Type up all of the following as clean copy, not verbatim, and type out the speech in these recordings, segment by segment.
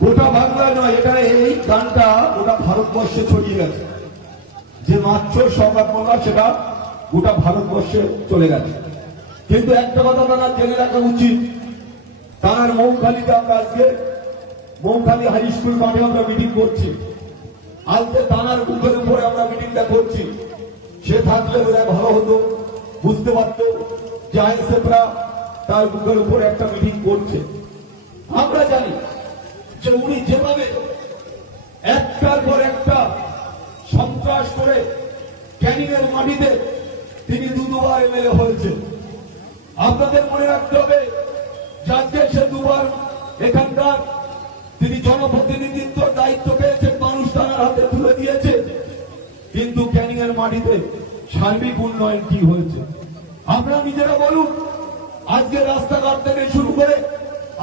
গোটা বাংলা নয়, এটা এই গানটা গোটা ভারতবর্ষে ছড়িয়ে গেছে। যে মাত্র সরকার মোল্লা সেটা গোটা ভারতবর্ষে চলে গেছে। কিন্তু একটা কথা তারা জেনে রাখা উচিত, তার মৌখালীতে আমরা আজকে মৌখালী হাই স্কুল মাঠে আমরা মিটিং করছি। আজকে তানার মুখের উপরে আমরা মিটিংটা করছি। সে থাকলে ভালো হতো, বুঝতে পারতো যে আইএসএফরা তার মুখের উপরে একটা মিটিং করছে। আমরা জানি যে উনি যেভাবে একটার পর একটা সন্ত্রাস করে ক্যানিং এর মাটিতে তিনি দুবার এমএলএ হয়েছে। আপনাদের মনে রাখতে হবে যাতে সে দুবার এখানকার তিনি জনপ্রতিনিধিত্ব দায়িত্ব পেয়েছেন, মানুষ তার হাতে তুলে দিয়েছে। কিন্তু ক্যানিং এর মাটিতে সার্বিক উন্নয়ন কি হয়েছে আপনারা নিজেরা বলুন। আজকে রাস্তাঘাট থেকে শুরু করে,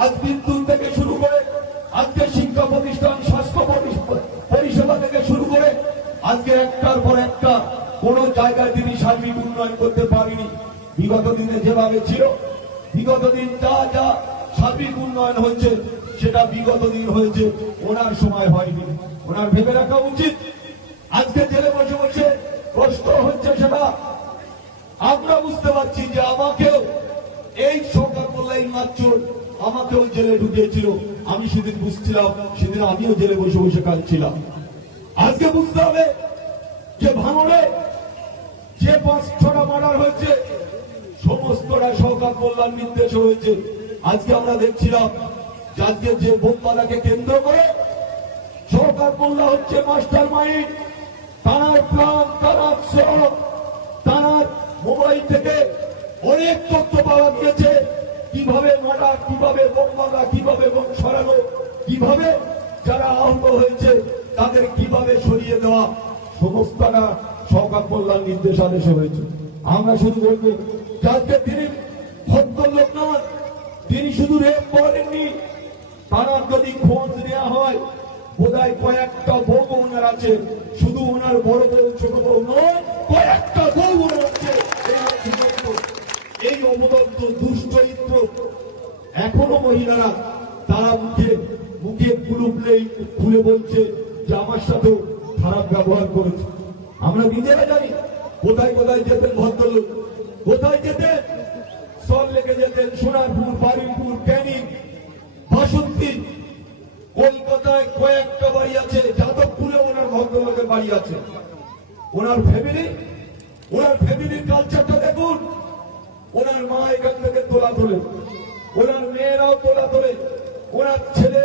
আজ বিদ্যুৎ থেকে শুরু করে, আজকে শিক্ষা প্রতিষ্ঠান, স্বাস্থ্য পরিষেবা থেকে শুরু করে, আজকে একটার পর একটা কোন জায়গায় তিনি সার্বিক উন্নয়ন করতে পারেনি। বিগত দিনে যেভাবে ছিল, বিগত দিন যা যা সার্বিক উন্নয়ন হয়েছে সেটা বিগত দিন হয়েছে, ওনার সময় হয়নি। ওনার ভেবে রাখা উচিত। আজকে জেলে বসে বসে কষ্ট হচ্ছে, সেটা আমরা বুঝতে পারছি যে আমাকেও এই সরকার মোল্লা মাত্র আমাকেও জেলে ঢুকিয়েছিল। আমি সেদিন বুঝছিলাম, সেদিন আমিও জেলে বসে বসে কাঁদছিলাম। আজকে বুঝতে হবে যে ভাঙড়ে যে 5-6টা মার্ডার হয়েছে সমস্তটা সরকার মোল্লার নির্দেশে হয়েছে। আজকে আমরা দেখছিলাম আজকে যে বোমবালাকে কেন্দ্র করে সরকার মোল্লা হচ্ছে মাস্টার মাইন্ড। তার প্ল্যান, তার সড়ক, তার মোবাইল থেকে অনেক তথ্য পাওয়া গিয়েছে। কিভাবে মারা, কিভাবে বোম মারা, কিভাবে বোম সরানো, কিভাবে যারা আহত হয়েছে তাদের কিভাবে সরিয়ে দেওয়া, সমস্তটা সরকার মোল্লার নির্দেশাদেশে হয়েছে। আমরা শুধু বলবো যাতে তিনি ভদ্রলোক নন, তিনি শুধু রেপ করেননি। তারা যদি খোঁজ নেওয়া হয় বোধহয় কয়েকটা বউ ওনার আছে, শুধু ওনার বড় বউ ছোট বউ নয়, কয়েকটা বউ ওনার আছে। এই অবদত্ত দুশ্চরিত্র এখনো মহিলারা তারা মুখে মুখে খুলে বলছে যে আমার সাথে খারাপ ব্যবহার করেছে। আমরা নিজেরা জানি কোথায় কোথায় যেতেন ভদ্রলোক, কোথায় যেতেন, সল লেগে যেতেন, সোনারপুর, বারুইপুর, ক্যানিং, বাসন্তী। কলকাতায় কয়েকটা বাড়ি আছে, যাদবপুরে ওনার ভদ্রলোকের বাড়ি আছে। ওনার ফ্যামিলির কালচারটা দেখুন। ওনার মা এখান থেকে তোলা তোলে, ওনার মেয়েরাও তোলা তোলে, ওনার ছেলে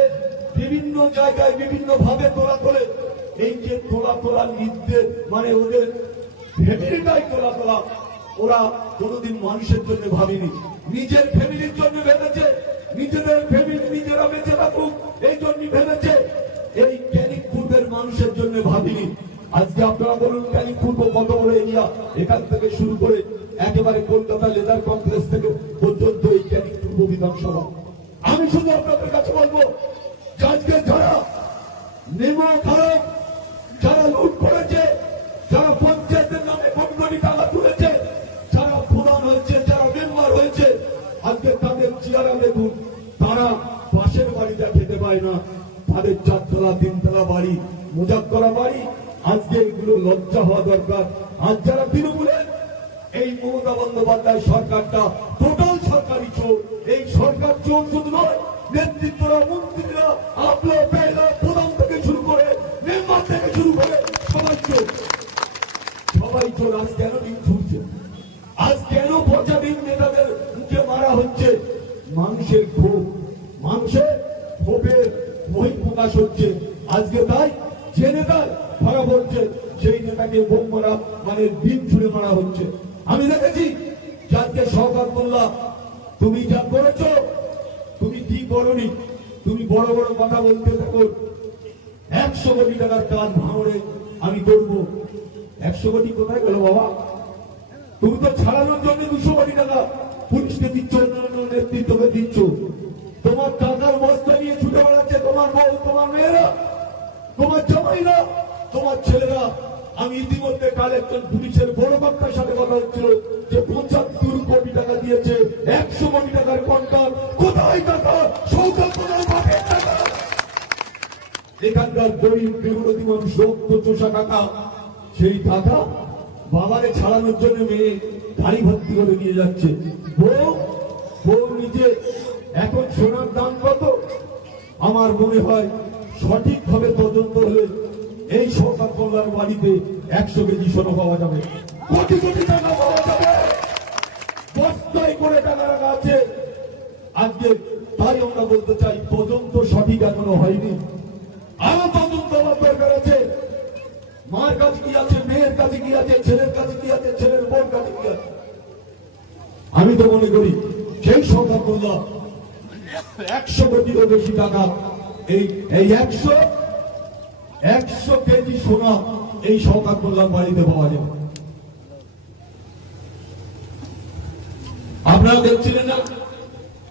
বিভিন্ন জায়গায় বিভিন্ন ভাবে তোলা তোলে। এই যে তোলার নির্দেশ, মানে ওদের ফ্যামিলিটাই তোলা। ওরা কোনোদিন মানুষের জন্য ভাবেনি, নিজের ফ্যামিলির জন্য ভেবেছে, নিজেদের ফ্যামিলি নিজেরা বেঁচে থাকুক এই জন্য ভেবেছে। এই ক্যানিং পূর্বের মানুষের জন্য ভাবিনি। আজকে আপনারা বলুন ক্যানিং পূর্ব কত বড় এরিয়া, এখান থেকে শুরু করে একেবারে কলকাতা লেদার কমপ্লেক্স থেকে পর্যন্ত এই ক্যানিং পূর্ব বিধানসভা। আমি শুধু আপনাদের কাছে বলবো আজকে যারা নেমো খারাপ, যারা লুট করেছে, যারা পঞ্চায়েতের নামে কোটি টাকা তুলেছে, যারা প্রধান হয়েছে, যারা মেম্বার হয়েছে, আজকে তাদের চেহারা দেখুন। তারা পাশের বাড়িটা খেতে পায় না, তাদের 4তলা 3তলা বাড়ি, মজাক করা বাড়ি। আজকে এগুলো লজ্জা হওয়া দরকার। আজ যারা তৃণমূলের এই মমতা বন্দ্যোপাধ্যায় সরকারটা টোটাল সরকারি চোর। এই সরকার চোর শুধু নয়, নেতৃত্বরা, মন্ত্রীরা, আপনার প্রধান থেকে শুরু করে মেম্বার থেকে শুরু করে সবাই চোর, সবাই চোর। আজ কেন দিন ছুটছে? আজ কেন প্রচারীন নেতাদের মুখে মারা হচ্ছে? মানুষের ক্ষোভ, মানুষের ক্ষোভের বহিঃপ্রকাশ হচ্ছে। আজকে তাই যে নেতার ধরা পড়ছে সেই নেতাকে বোম মারা, মানে দিন ছুড়ে মারা হচ্ছে। আমি দেখেছি যাকে সরকার মোল্লা তুমি যা করেছ, তুমি কি করনি, তুমি বড় বড় কথা বলতে থাকো। 100 কোটি টাকার কাজ ভাঙড়ে আমি করবো। 100 কোটি কোথায় গেল বাবা? তুমি তো ছাড়ানোর জন্য 200 কোটি টাকা পুলিশকে দিচ্ছ, অন্যান্য নেতৃত্বকে দিচ্ছ। তোমার টাকার বস্তা নিয়ে ছুটে বেড়াচ্ছে তোমার বউ, তোমার মেয়েরা, তোমার জামাইরা, তোমার ছেলেরা। আমি ইতিমধ্যে কাল একজন পুলিশের বড় বক্তার সাথে কথা হচ্ছিল যে ৭৫ কোটি টাকা দিয়েছে, ১০০ কোটি টাকার কন্ট্রাক্ট। কোথায় টাকা? সৌগত রায় বাপের টাকা। এখানকার গরিব গৃহবধূ মানুষ রক্ত চোষা টাকা, সেই টাকা বাবারে ছাড়ানোর জন্য মেয়ে গাড়ি ভর্তি করে নিয়ে যাচ্ছে। বউ নিজে এখন সোনার দাম কত? আমার মনে হয় সঠিকভাবে তদন্ত হলে এই সরকার কল্যাণ বাড়িতে ১০০ কেজি সোনা পাওয়া যাবে, কোটি কোটি টাকা পাওয়া যাবে, বস্তায় করে টাকা রাখা আছে আজকে। তাই আমরা বলতে চাই তদন্ত সঠিক এখনো হয়নি, আরো তদন্ত হওয়ার দরকার আছে। মার কাছে কি আছে, মেয়ের কাছে কি আছে, ছেলের কাছে কি আছে, ছেলের বোন কাছে কি আছে। আমি তো মনে করি সেই সরকার কল্যাণ ১০০ কোটিরও বেশি টাকা, এই ১০০ কেজি সোনা এই সরকার কল্যাণ বাড়িতে পাওয়া যাবে। আপনারা দেখছিলেন না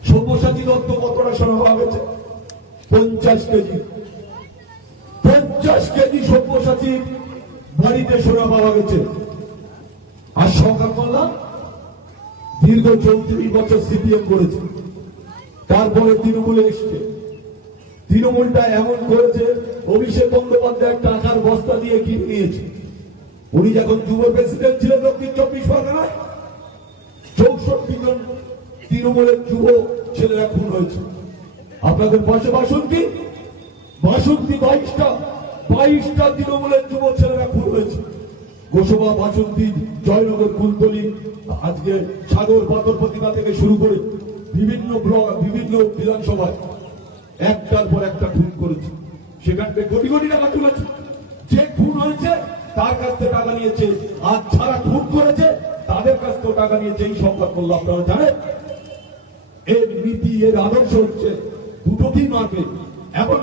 সব্যসাচী দত্ত কতটা সোনা পাওয়া গেছে? ৫০ কেজি। ৫০ কেজি সব্যসাচী বাড়িতে সোনা পাওয়া গেছে। আর সরকার কল্যাণ দীর্ঘ ৩৪ বছর সিপিএম করেছে, তারপরে তৃণমূলে এসছে। তৃণমূলটা এমন করেছে, অভিষেক বন্দ্যোপাধ্যায় টাকার বস্তা দিয়ে কিনে নিয়েছে। উনি যখন যুব প্রেসিডেন্ট ছিলেন দক্ষিণ ২৪ পরগনায়, ৬৪ জন তৃণমূলের যুব ছেলেরা খুন হয়েছে। আপনাদের পাশে বাসন্তী ২২টা তৃণমূলের যুব ছেলেরা খুন হয়েছে। গোসবা, বাসন্তী, জয়নগর, কুলতলি, আজকে সাগর, পাথর প্রতিমা থেকে শুরু করে বিভিন্ন ব্লক, বিভিন্ন বিধানসভায় একটার পর একটা খুন করেছে। সেখান থেকে কোটি কোটি টাকা তুলেছে। যে খুন হয়েছে তার কাছ থেকে টাকা নিয়েছে, আর যারা খুন করেছে তাদের কাছ থেকে টাকা নিয়েছে। এই সংবাদ করলো আপনারা জানেন। এর নীতি, এর আদর্শ হচ্ছে দুটোকেই মারবে। এখন